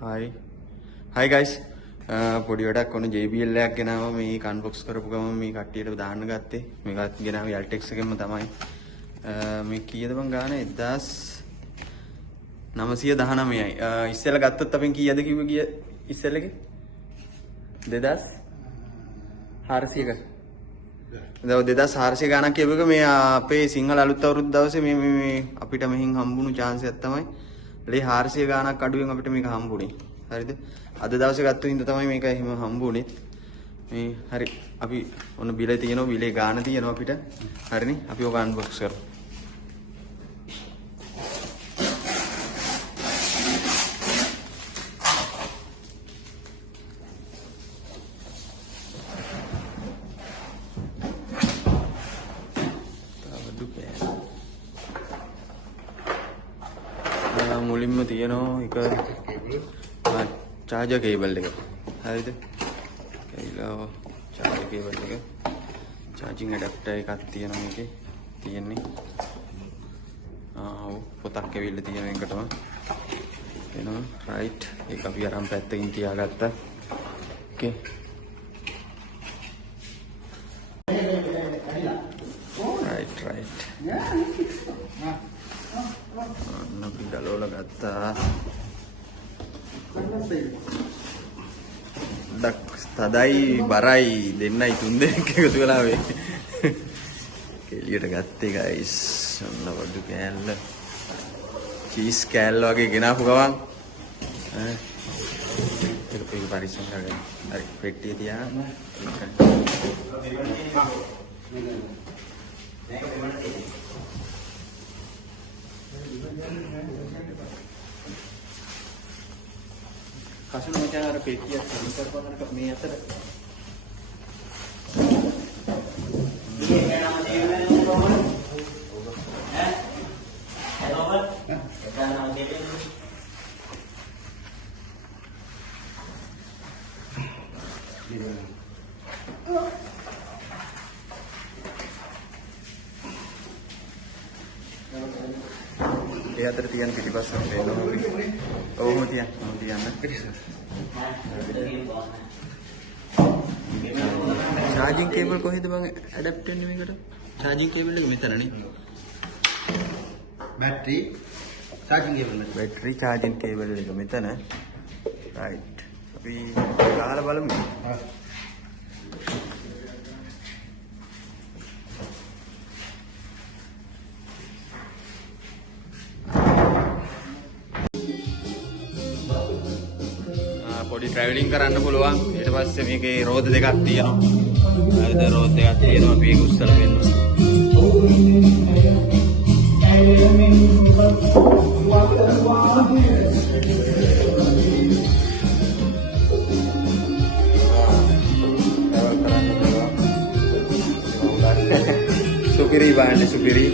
Hi guys. පොඩි වැඩක් ඔන්න JBL එකක් ගෙනාවා මේ අන්බොක්ස් කරපු ගමන් මේ කට්ටියට දාන්න ගත්තේ. මේකත් ගෙනාවේ Altex එකෙන්ම තමයි. මේ කීයද මං ගානේ 1919යි. ඉස්සෙල්ලා ගත්තොත් අපෙන් කීයද කිව්වේ කීය ඉස්සෙල්ලා එකේ? 2400ක. 2400 ගානක් කියපුවක මේ අපේ සිංහල අලුත් අවුරුදු දවසේ මේ අපිට මෙහින් හම්බුණු chance එකක් තමයි. 400 ගානක් අඩුවෙන් අපිට මේක හම්බුනේ. හරිද? අද දවසේ ගත්ත හින්දා තමයි මේක එහෙම හම්බුනේ. මේ හරි අපි ඔන්න බිලේ තියෙනවා බිලේ ගාන තියෙනවා අපිට. හරිනේ? අපි ඔක අන්බොක්ස් කරමු. මුලින්ම තියෙනවා එක charger cable එක. හරිද? ඒලා charger cable එක. charging adapter එකක් තියෙනවා මේකේ. තියෙන්නේ. පොතක් ඇවිල්ලා තියෙන එකටම. එනවා right. ඒක අපි අරන් පැත්තකින් තියාගත්තා. okay. right. අපි ගලවලා ගත්තා. තදයි බරයි දෙන්නයි තුන් දෙනෙක් එකතු වෙලා මේ එළියට ගත්තේ guys. ඔන්න වඩු කෑල්ල චීස් කෑල්ල වගේ ගෙනාපු ගමන් ඒක පරිස්සම් කරගන්න. හරි පෙට්ටිය තියාම කසුන මචං අර පෙට්ටියක් සම්පූර්ණ කරපුවාම මේ අතර ඒ අතර තියෙන පිටිපස්සට පේනවා. ඔව් තියන්න. charging cable කොහෙද බං adapt වෙන්නේ මේකට? charging cable එක මෙතනනේ. battery charging cable එක මෙතන. right. අපි ගහලා බලමු. පොඩි ට්‍රැවලින් කරන්න පුළුවන්. ඊට පස්සේ මේකේ රෝද දෙකක් තියෙනවා. හරිද? රෝද දෙකක් තියෙනවා. අපි ඒක උස්සලා පෙන්නනවා. සුපිරි බාන්නේ සුපිරි.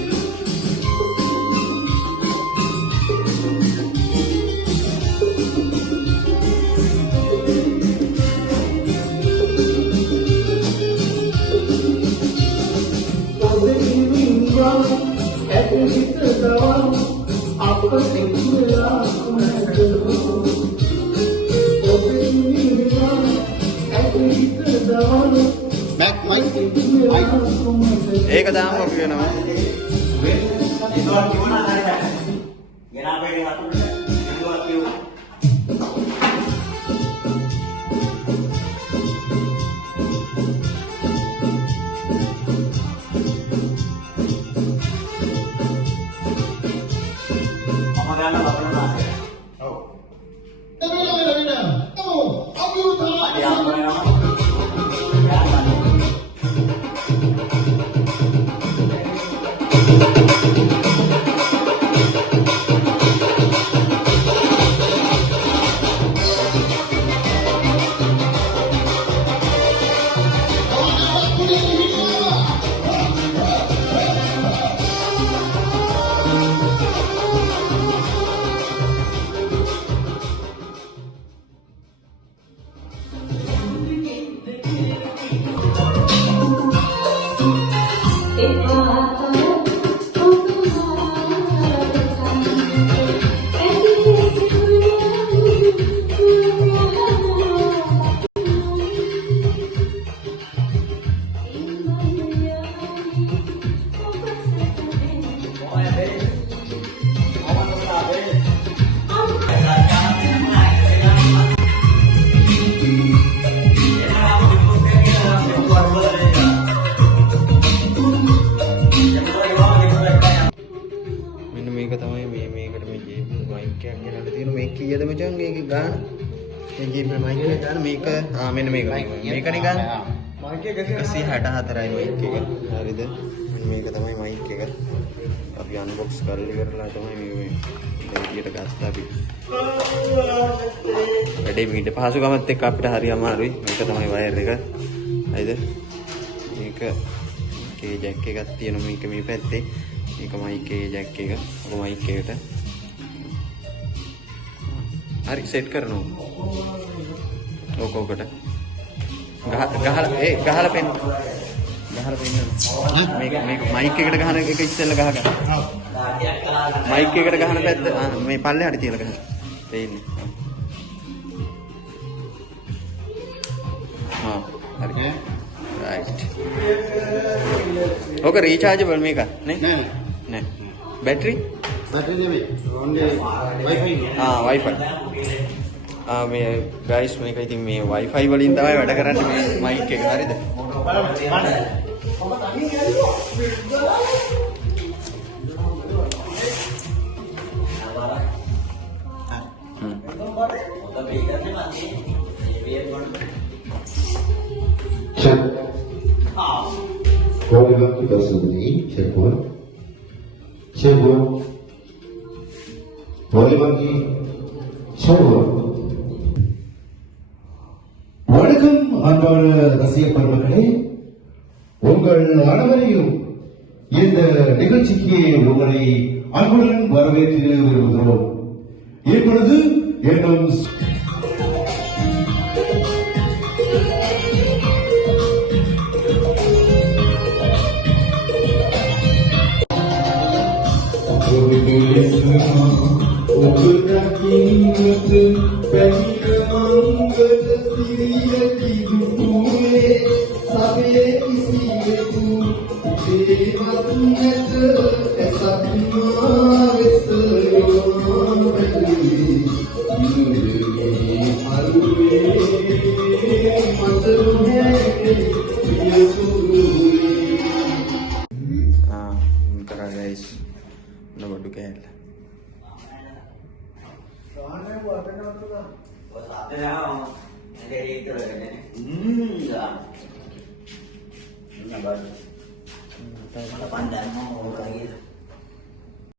ඒක දාන්න අපි වෙනවා. කීයද මචං මේක ගාන? මේ ජීප් මයික් එක ගාන මේක මෙන්න මේක. මේකනේ ගාන. මයික් එක 164යි මයික් එක. හරිද? මේක තමයි මයික් එක. අපි අන්බොක්ස් කරලා තමයි මේ විදියට ගත්තා අපි. වැඩේ මීට පහසුකමත් එක්ක අපිට හරි අමාරුයි. මේක තමයි වයර් එක. හරිද? මේක කේ ජැක් එකක් තියෙනවා මේක මේ පැත්තේ. මේක මයික් එකේ ජැක් එක. ඔක මයික් එකට. හරි සෙට් කරනවා. ඔකට. ගහලා පෙන්න. මේක මයික් එකට ගහන එක ඉස්සෙල්ලා ගහගන්න. මයික් එකට ගහන පැත්ත මේ පල්ලෙහාට තියලා ගහන්න. පෙන්නේ. හරි. රයිට්. ඔක රීචාර්ජබල් මේක නේ? නෑ. බැටරි? බැටරි නෙමෙයි. ඕන්ලි වයිෆයි. වයිෆයි. මේ ගයිස් මේක ඉතින් මේ වයිෆයි වලින් තමයි වැඩ කරන්නේ මේ මයික් එක. හරිද? Check. Calling up to facility. Check one. Check one. Calling up to check one. வணக்கம் அன்பான ரசிக பெருமக்களே, உங்கள் அனைவரையும் இந்த நிகழ்ச்சிக்கு உங்களை அன்புடன் வரவேற்று விரும்புகிறோம். இப்பொழுது என்னும் guys, nomor 2 kaya. Pandang mau kayak gitu.